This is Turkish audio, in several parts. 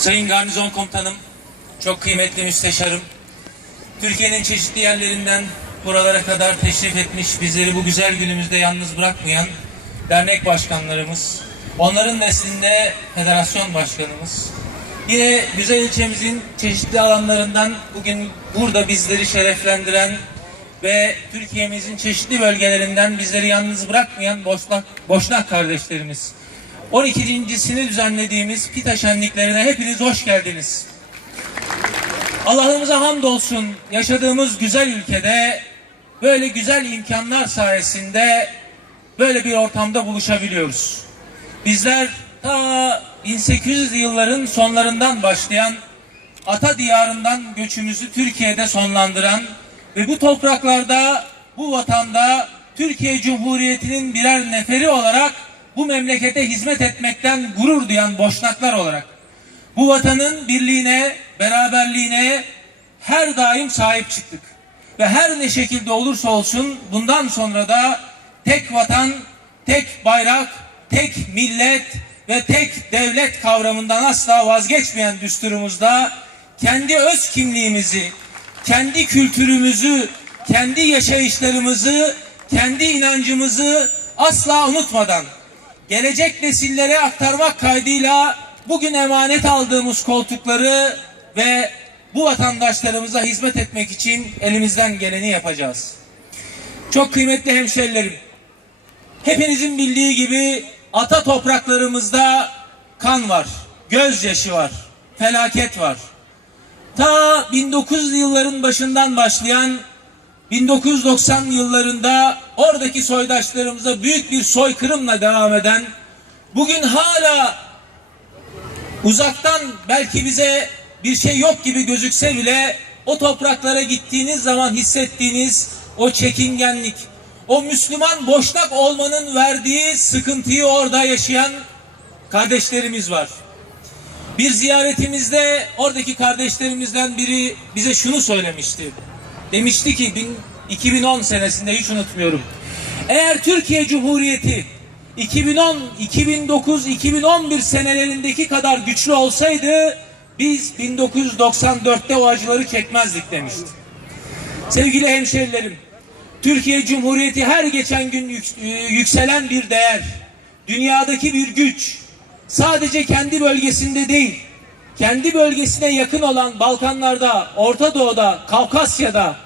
Sayın Garnizon Komutanım, çok kıymetli müsteşarım, Türkiye'nin çeşitli yerlerinden buralara kadar teşrif etmiş, bizleri bu güzel günümüzde yalnız bırakmayan dernek başkanlarımız, onların neslinde federasyon başkanımız, yine güzel ilçemizin çeşitli alanlarından bugün burada bizleri şereflendiren ve Türkiye'mizin çeşitli bölgelerinden bizleri yalnız bırakmayan Boşnak, Boşnak kardeşlerimiz. 12.sini düzenlediğimiz Pita şenliklerine hepiniz hoş geldiniz. Allah'ımıza hamdolsun yaşadığımız güzel ülkede böyle güzel imkanlar sayesinde böyle bir ortamda buluşabiliyoruz. Bizler ta 1800'lü yılların sonlarından başlayan ata diyarından göçümüzü Türkiye'de sonlandıran ve bu topraklarda, bu vatanda Türkiye Cumhuriyeti'nin birer neferi olarak bu memlekete hizmet etmekten gurur duyan boşnaklar olarak bu vatanın birliğine, beraberliğine her daim sahip çıktık. Ve her ne şekilde olursa olsun bundan sonra da tek vatan, tek bayrak, tek millet ve tek devlet kavramından asla vazgeçmeyen düsturumuzda kendi öz kimliğimizi, kendi kültürümüzü, kendi yaşayışlarımızı, kendi inancımızı asla unutmadan gelecek nesillere aktarmak kaydıyla bugün emanet aldığımız koltukları ve bu vatandaşlarımıza hizmet etmek için elimizden geleni yapacağız. Çok kıymetli hemşerilerim, hepinizin bildiği gibi ata topraklarımızda kan var, gözyaşı var, felaket var. Ta 1900'lü yılların başından başlayan 1990 yıllarında oradaki soydaşlarımıza büyük bir soykırımla devam eden bugün hala uzaktan belki bize bir şey yok gibi gözükse bile o topraklara gittiğiniz zaman hissettiğiniz o çekingenlik, o Müslüman boşnak olmanın verdiği sıkıntıyı orada yaşayan kardeşlerimiz var. Bir ziyaretimizde oradaki kardeşlerimizden biri bize şunu söylemişti. Demişti ki bin- 2010 senesinde hiç unutmuyorum. Eğer Türkiye Cumhuriyeti 2010, 2009, 2011 senelerindeki kadar güçlü olsaydı biz 1994'te o acıları çekmezdik demişti. Sevgili hemşerilerim, Türkiye Cumhuriyeti her geçen gün e, yükselen bir değer, dünyadaki bir güç, sadece kendi bölgesinde değil, kendi bölgesine yakın olan Balkanlarda, Orta Doğu'da, Kafkasya'da,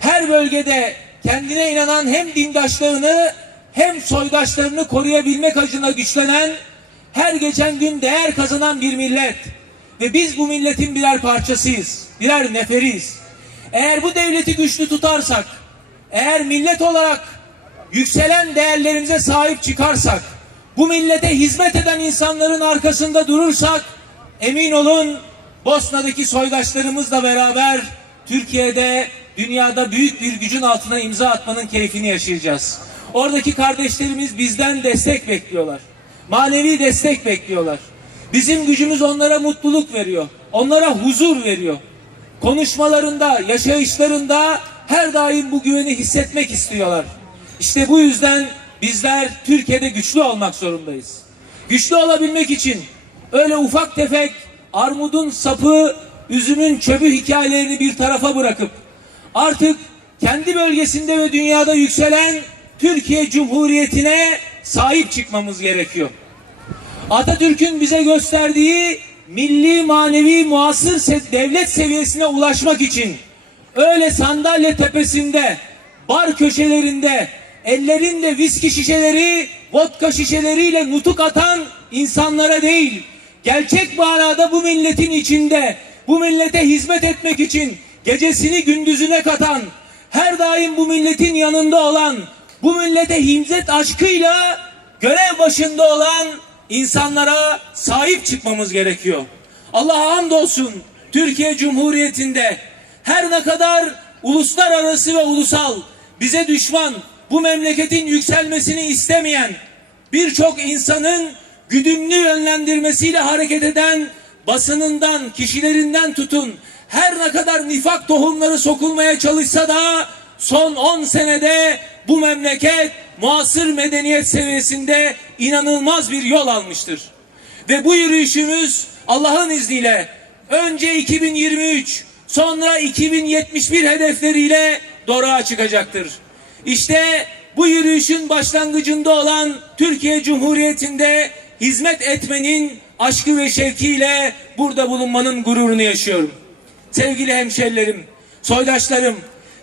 her bölgede kendine inanan hem dindaşlarını hem soydaşlarını koruyabilmek acına güçlenen, her geçen gün değer kazanan bir millet. Ve biz bu milletin birer parçasıyız, birer neferiyiz. Eğer bu devleti güçlü tutarsak, eğer millet olarak yükselen değerlerimize sahip çıkarsak, bu millete hizmet eden insanların arkasında durursak, emin olun Bosna'daki soydaşlarımızla beraber Türkiye'de, dünyada büyük bir gücün altına imza atmanın keyfini yaşayacağız. Oradaki kardeşlerimiz bizden destek bekliyorlar. Manevi destek bekliyorlar. Bizim gücümüz onlara mutluluk veriyor. Onlara huzur veriyor. Konuşmalarında, yaşayışlarında her daim bu güveni hissetmek istiyorlar. İşte bu yüzden bizler Türkiye'de güçlü olmak zorundayız. Güçlü olabilmek için öyle ufak tefek armudun sapı, üzümün çöpü hikayelerini bir tarafa bırakıp artık kendi bölgesinde ve dünyada yükselen Türkiye Cumhuriyeti'ne sahip çıkmamız gerekiyor. Atatürk'ün bize gösterdiği milli manevi muasır devlet seviyesine ulaşmak için öyle sandalye tepesinde, bar köşelerinde, ellerinde viski şişeleri, vodka şişeleriyle nutuk atan insanlara değil, gerçek manada bu milletin içinde, bu millete hizmet etmek için gecesini gündüzüne katan, her daim bu milletin yanında olan, bu millete himzet aşkıyla görev başında olan insanlara sahip çıkmamız gerekiyor. Allah'a hamdolsun Türkiye Cumhuriyeti'nde her ne kadar uluslararası ve ulusal bize düşman bu memleketin yükselmesini istemeyen birçok insanın güdümlü yönlendirmesiyle hareket eden basınından, kişilerinden tutun her ne kadar nifak tohumları sokulmaya çalışsa da son 10 senede bu memleket muasır medeniyet seviyesinde inanılmaz bir yol almıştır. Ve bu yürüyüşümüz Allah'ın izniyle önce 2023 sonra 2071 hedefleriyle doruğa çıkacaktır. İşte bu yürüyüşün başlangıcında olan Türkiye Cumhuriyeti'nde hizmet etmenin aşkı ve şevkiyle burada bulunmanın gururunu yaşıyorum. Sevgili hemşerilerim, soydaşlarım,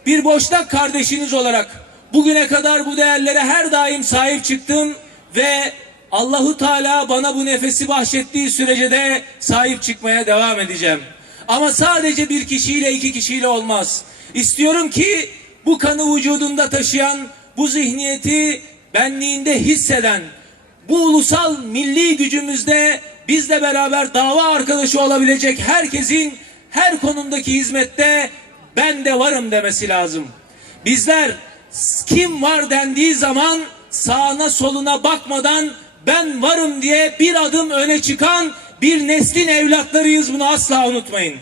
bir boşnak kardeşiniz olarak bugüne kadar bu değerlere her daim sahip çıktım ve Allahu Teala bana bu nefesi bahşettiği sürece de sahip çıkmaya devam edeceğim. Ama sadece bir kişiyle iki kişiyle olmaz. İstiyorum ki bu kanı vücudunda taşıyan, bu zihniyeti benliğinde hisseden, bu ulusal milli gücümüzde bizle beraber dava arkadaşı olabilecek herkesin her konumdaki hizmette ben de varım demesi lazım. Bizler kim var dendiği zaman sağına soluna bakmadan ben varım diye bir adım öne çıkan bir neslin evlatlarıyız bunu asla unutmayın.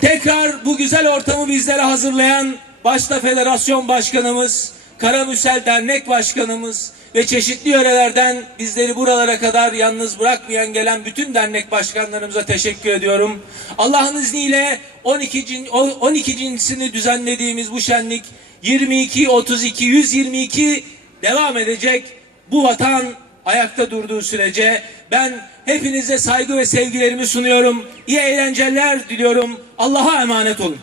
Tekrar bu güzel ortamı bizlere hazırlayan başta federasyon başkanımız, Karamüsel Dernek Başkanımız ve çeşitli yörelerden bizleri buralara kadar yalnız bırakmayan gelen bütün dernek başkanlarımıza teşekkür ediyorum. Allah'ın izniyle 12. o- 12.sini düzenlediğimiz bu şenlik 22, 32, 122 devam edecek. Bu vatan ayakta durduğu sürece ben hepinize saygı ve sevgilerimi sunuyorum. İyi eğlenceler diliyorum. Allah'a emanet olun.